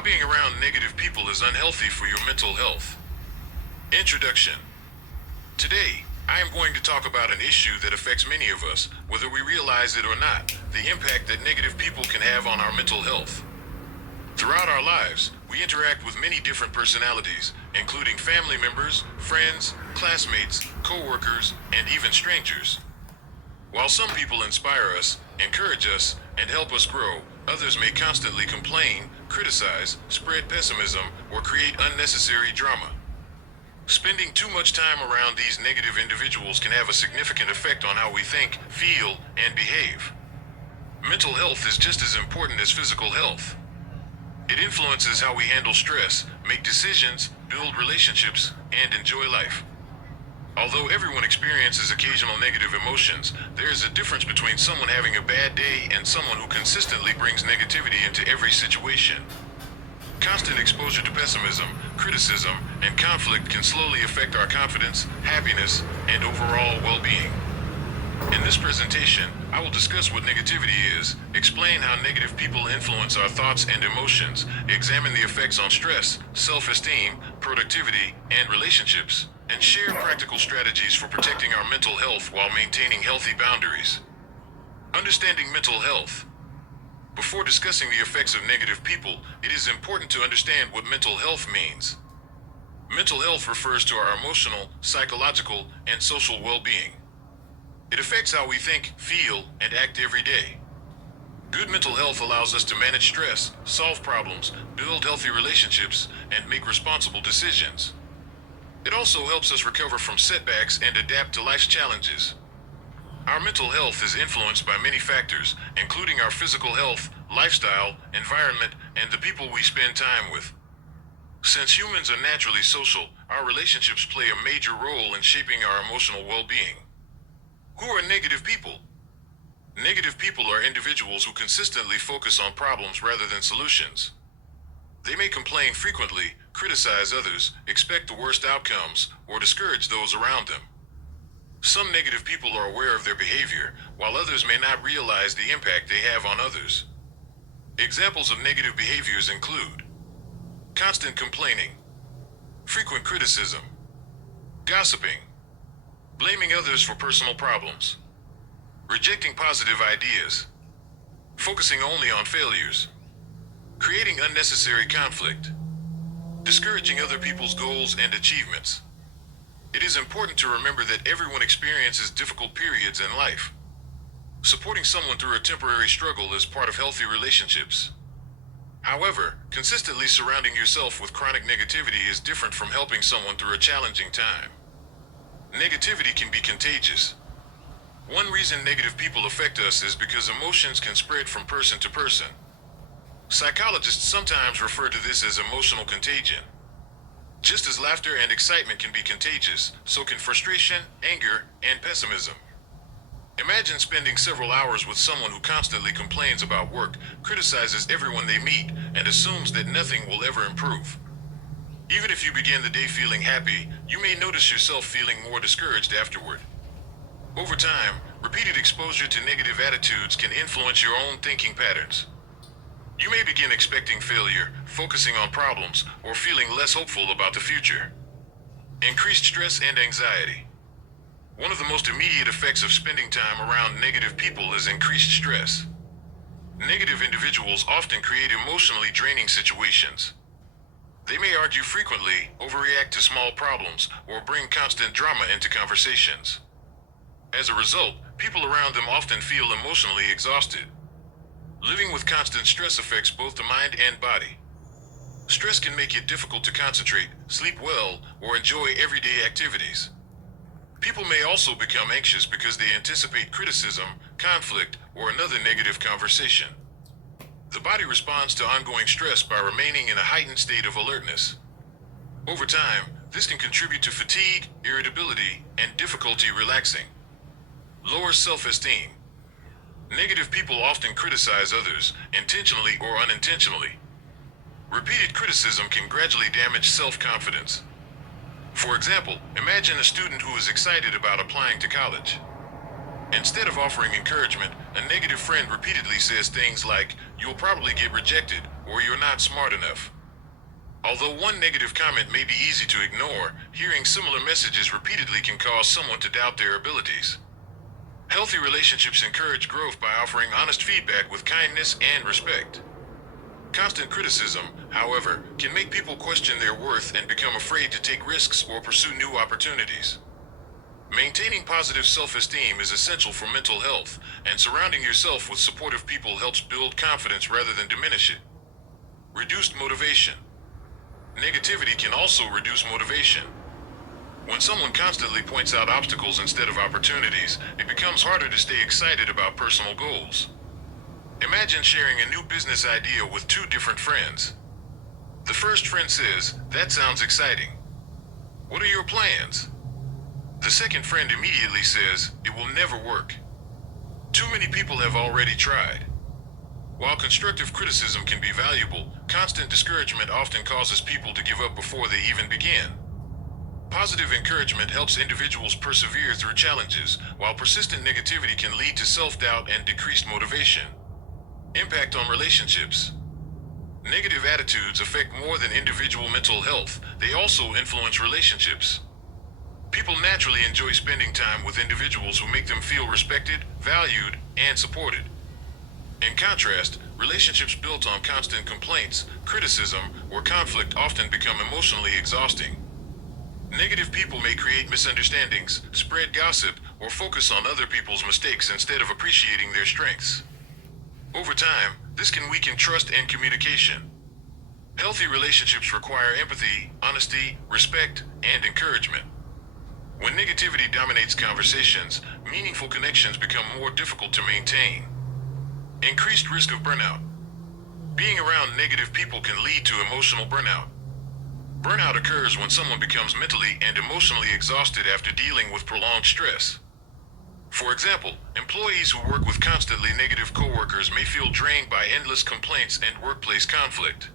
How being around negative people is unhealthy for your mental health. Introduction. Today, I am going to talk about an issue that affects many of us, whether we realize it or not, the impact that negative people can have on our mental health. Throughout our lives, we interact with many different personalities, including family members, friends, classmates, co-workers, and even strangers. While some people inspire us, encourage us, and help us grow, others may constantly complain, criticize, spread pessimism, or create unnecessary drama. Spending too much time around these negative individuals can have a significant effect on how we think, feel, and behave. Mental health is just as important as physical health. It influences how we handle stress, make decisions, build relationships, and enjoy life. Although everyone experiences occasional negative emotions, there is a difference between someone having a bad day and someone who consistently brings negativity into every situation. Constant exposure to pessimism, criticism, and conflict can slowly affect our confidence, happiness, and overall well-being. In this presentation, I will discuss what negativity is, explain how negative people influence our thoughts and emotions, examine the effects on stress, self-esteem, productivity, and relationships, and share practical strategies for protecting our mental health while maintaining healthy boundaries. Understanding mental health. Before discussing the effects of negative people, it is important to understand what mental health means. Mental health refers to our emotional, psychological, and social well-being. It affects how we think, feel, and act every day. Good mental health allows us to manage stress, solve problems, build healthy relationships, and make responsible decisions. It also helps us recover from setbacks and adapt to life's challenges. Our mental health is influenced by many factors, including our physical health, lifestyle, environment, and the people we spend time with. Since humans are naturally social, our relationships play a major role in shaping our emotional well-being. Who are negative people? Negative people are individuals who consistently focus on problems rather than solutions. They may complain frequently, criticize others, expect the worst outcomes, or discourage those around them. Some negative people are aware of their behavior, while others may not realize the impact they have on others. Examples of negative behaviors include constant complaining, frequent criticism, gossiping, blaming others for personal problems, rejecting positive ideas, focusing only on failures, creating unnecessary conflict, discouraging other people's goals and achievements. It is important to remember that everyone experiences difficult periods in life. Supporting someone through a temporary struggle is part of healthy relationships. However, consistently surrounding yourself with chronic negativity is different from helping someone through a challenging time. Negativity can be contagious. One reason negative people affect us is because emotions can spread from person to person. Psychologists sometimes refer to this as emotional contagion. Just as laughter and excitement can be contagious, so can frustration, anger, and pessimism. Imagine spending several hours with someone who constantly complains about work, criticizes everyone they meet, and assumes that nothing will ever improve. Even if you begin the day feeling happy, you may notice yourself feeling more discouraged afterward. Over time, repeated exposure to negative attitudes can influence your own thinking patterns. You may begin expecting failure, focusing on problems, or feeling less hopeful about the future. Increased stress and anxiety. One of the most immediate effects of spending time around negative people is increased stress. Negative individuals often create emotionally draining situations. They may argue frequently, overreact to small problems, or bring constant drama into conversations. As a result, people around them often feel emotionally exhausted. Living with constant stress affects both the mind and body. Stress can make it difficult to concentrate, sleep well, or enjoy everyday activities. People may also become anxious because they anticipate criticism, conflict, or another negative conversation. The body responds to ongoing stress by remaining in a heightened state of alertness. Over time, this can contribute to fatigue, irritability, and difficulty relaxing. Lower self-esteem. Negative people often criticize others, intentionally or unintentionally. Repeated criticism can gradually damage self-confidence. For example, imagine a student who is excited about applying to college. Instead of offering encouragement, a negative friend repeatedly says things like, "You'll probably get rejected," or "You're not smart enough." Although one negative comment may be easy to ignore, hearing similar messages repeatedly can cause someone to doubt their abilities. Healthy relationships encourage growth by offering honest feedback with kindness and respect. Constant criticism, however, can make people question their worth and become afraid to take risks or pursue new opportunities. Maintaining positive self-esteem is essential for mental health, and surrounding yourself with supportive people helps build confidence rather than diminish it. Reduced motivation. Negativity can also reduce motivation. When someone constantly points out obstacles instead of opportunities, it becomes harder to stay excited about personal goals. Imagine sharing a new business idea with two different friends. The first friend says, "That sounds exciting. What are your plans?" The second friend immediately says, "It will never work. Too many people have already tried." While constructive criticism can be valuable, constant discouragement often causes people to give up before they even begin. Positive encouragement helps individuals persevere through challenges, while persistent negativity can lead to self-doubt and decreased motivation. Impact on relationships. Negative attitudes affect more than individual mental health. They also influence relationships. People naturally enjoy spending time with individuals who make them feel respected, valued, and supported. In contrast, relationships built on constant complaints, criticism, or conflict often become emotionally exhausting. Negative people may create misunderstandings, spread gossip, or focus on other people's mistakes instead of appreciating their strengths. Over time, this can weaken trust and communication. Healthy relationships require empathy, honesty, respect, and encouragement. When negativity dominates conversations, meaningful connections become more difficult to maintain. Increased risk of burnout. Being around negative people can lead to emotional burnout. Burnout occurs when someone becomes mentally and emotionally exhausted after dealing with prolonged stress. For example, employees who work with constantly negative coworkers may feel drained by endless complaints and workplace conflict.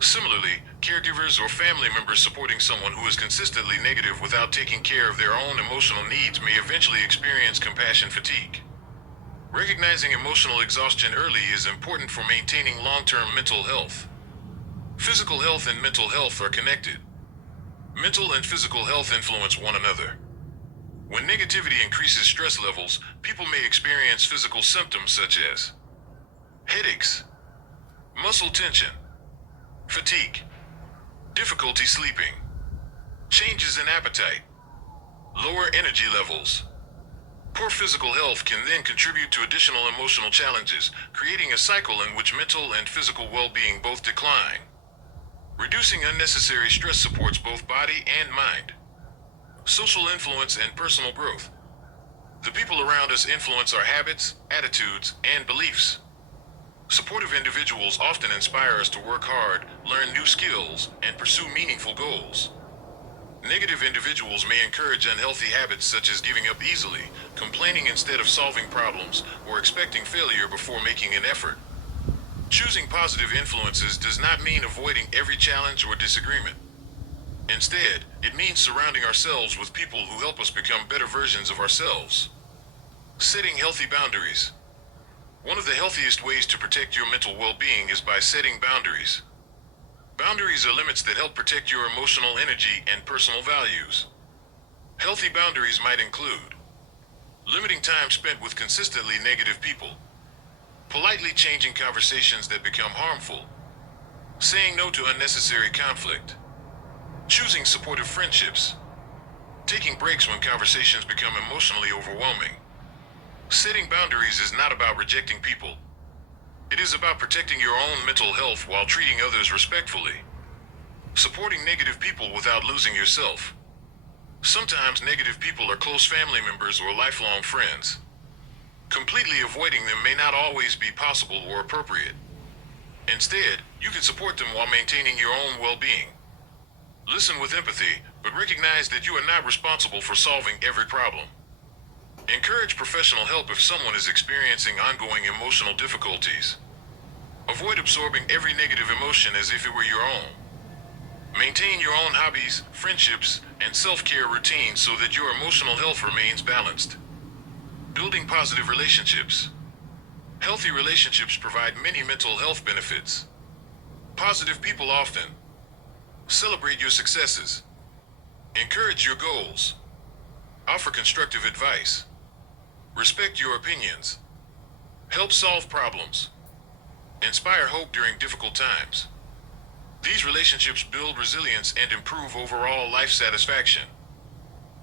Similarly, caregivers or family members supporting someone who is consistently negative without taking care of their own emotional needs may eventually experience compassion fatigue. Recognizing emotional exhaustion early is important for maintaining long-term mental health. Physical health and mental health are connected. Mental and physical health influence one another. When negativity increases stress levels, people may experience physical symptoms such as headaches, muscle tension, fatigue, difficulty sleeping, changes in appetite, lower energy levels. Poor physical health can then contribute to additional emotional challenges, creating a cycle in which mental and physical well-being both decline. Reducing unnecessary stress supports both body and mind. Social influence and personal growth. The people around us influence our habits, attitudes, and beliefs. Supportive individuals often inspire us to work hard, learn new skills, and pursue meaningful goals. Negative individuals may encourage unhealthy habits such as giving up easily, complaining instead of solving problems, or expecting failure before making an effort. Choosing positive influences does not mean avoiding every challenge or disagreement. Instead, it means surrounding ourselves with people who help us become better versions of ourselves. Setting healthy boundaries. One of the healthiest ways to protect your mental well-being is by setting boundaries. Boundaries are limits that help protect your emotional energy and personal values. Healthy boundaries might include limiting time spent with consistently negative people, politely changing conversations that become harmful, saying no to unnecessary conflict, choosing supportive friendships, taking breaks when conversations become emotionally overwhelming. Setting boundaries is not about rejecting people. It is about protecting your own mental health while treating others respectfully. Supporting negative people without losing yourself. Sometimes negative people are close family members or lifelong friends. Completely avoiding them may not always be possible or appropriate. Instead, you can support them while maintaining your own well-being. Listen with empathy, but recognize that you are not responsible for solving every problem. Encourage professional help if someone is experiencing ongoing emotional difficulties. Avoid absorbing every negative emotion as if it were your own. Maintain your own hobbies, friendships, and self-care routines so that your emotional health remains balanced. Building positive relationships. Healthy relationships provide many mental health benefits. Positive people often celebrate your successes, encourage your goals, offer constructive advice, respect your opinions, help solve problems, inspire hope during difficult times. These relationships build resilience and improve overall life satisfaction.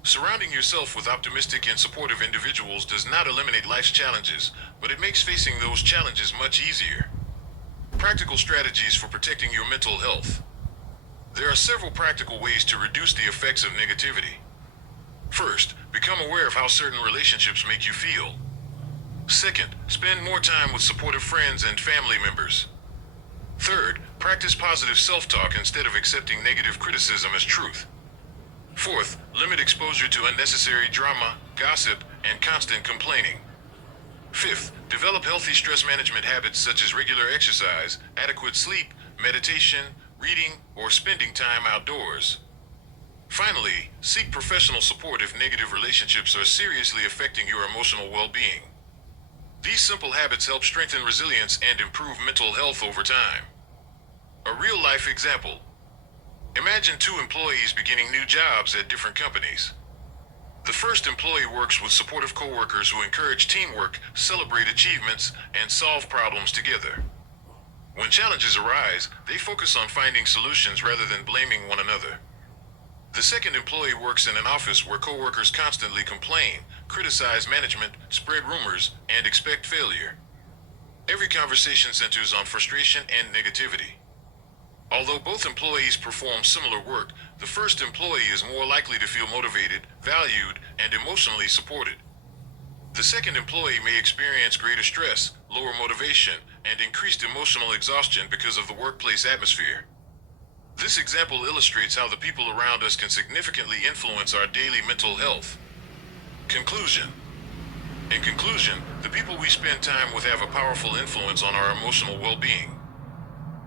Surrounding yourself with optimistic and supportive individuals does not eliminate life's challenges, but it makes facing those challenges much easier. Practical strategies for protecting your mental health. There are several practical ways to reduce the effects of negativity. First, become aware of how certain relationships make you feel. Second, spend more time with supportive friends and family members. Third, practice positive self-talk instead of accepting negative criticism as truth. Fourth, limit exposure to unnecessary drama, gossip, and constant complaining. Fifth, develop healthy stress management habits such as regular exercise, adequate sleep, meditation, reading, or spending time outdoors. Finally, seek professional support if negative relationships are seriously affecting your emotional well-being. These simple habits help strengthen resilience and improve mental health over time. A real-life example. Imagine two employees beginning new jobs at different companies. The first employee works with supportive coworkers who encourage teamwork, celebrate achievements, and solve problems together. When challenges arise, they focus on finding solutions rather than blaming one another. The second employee works in an office where coworkers constantly complain, criticize management, spread rumors, and expect failure. Every conversation centers on frustration and negativity. Although both employees perform similar work, the first employee is more likely to feel motivated, valued, and emotionally supported. The second employee may experience greater stress, lower motivation, and increased emotional exhaustion because of the workplace atmosphere. This example illustrates how the people around us can significantly influence our daily mental health. Conclusion. In conclusion, the people we spend time with have a powerful influence on our emotional well-being.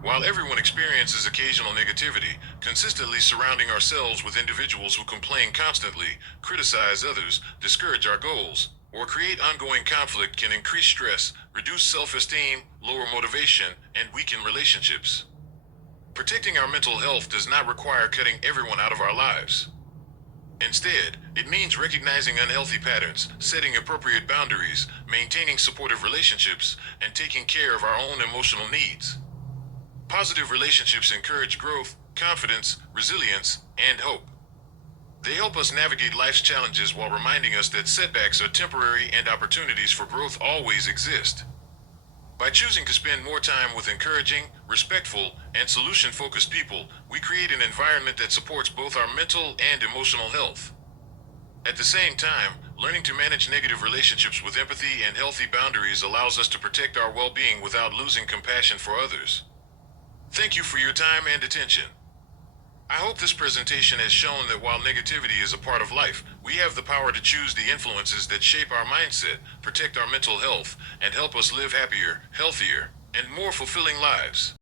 While everyone experiences occasional negativity, consistently surrounding ourselves with individuals who complain constantly, criticize others, discourage our goals, or create ongoing conflict can increase stress, reduce self-esteem, lower motivation, and weaken relationships. Protecting our mental health does not require cutting everyone out of our lives. Instead, it means recognizing unhealthy patterns, setting appropriate boundaries, maintaining supportive relationships, and taking care of our own emotional needs. Positive relationships encourage growth, confidence, resilience, and hope. They help us navigate life's challenges while reminding us that setbacks are temporary and opportunities for growth always exist. By choosing to spend more time with encouraging, respectful, and solution-focused people, we create an environment that supports both our mental and emotional health. At the same time, learning to manage negative relationships with empathy and healthy boundaries allows us to protect our well-being without losing compassion for others. Thank you for your time and attention. I hope this presentation has shown that while negativity is a part of life, we have the power to choose the influences that shape our mindset, protect our mental health, and help us live happier, healthier, and more fulfilling lives.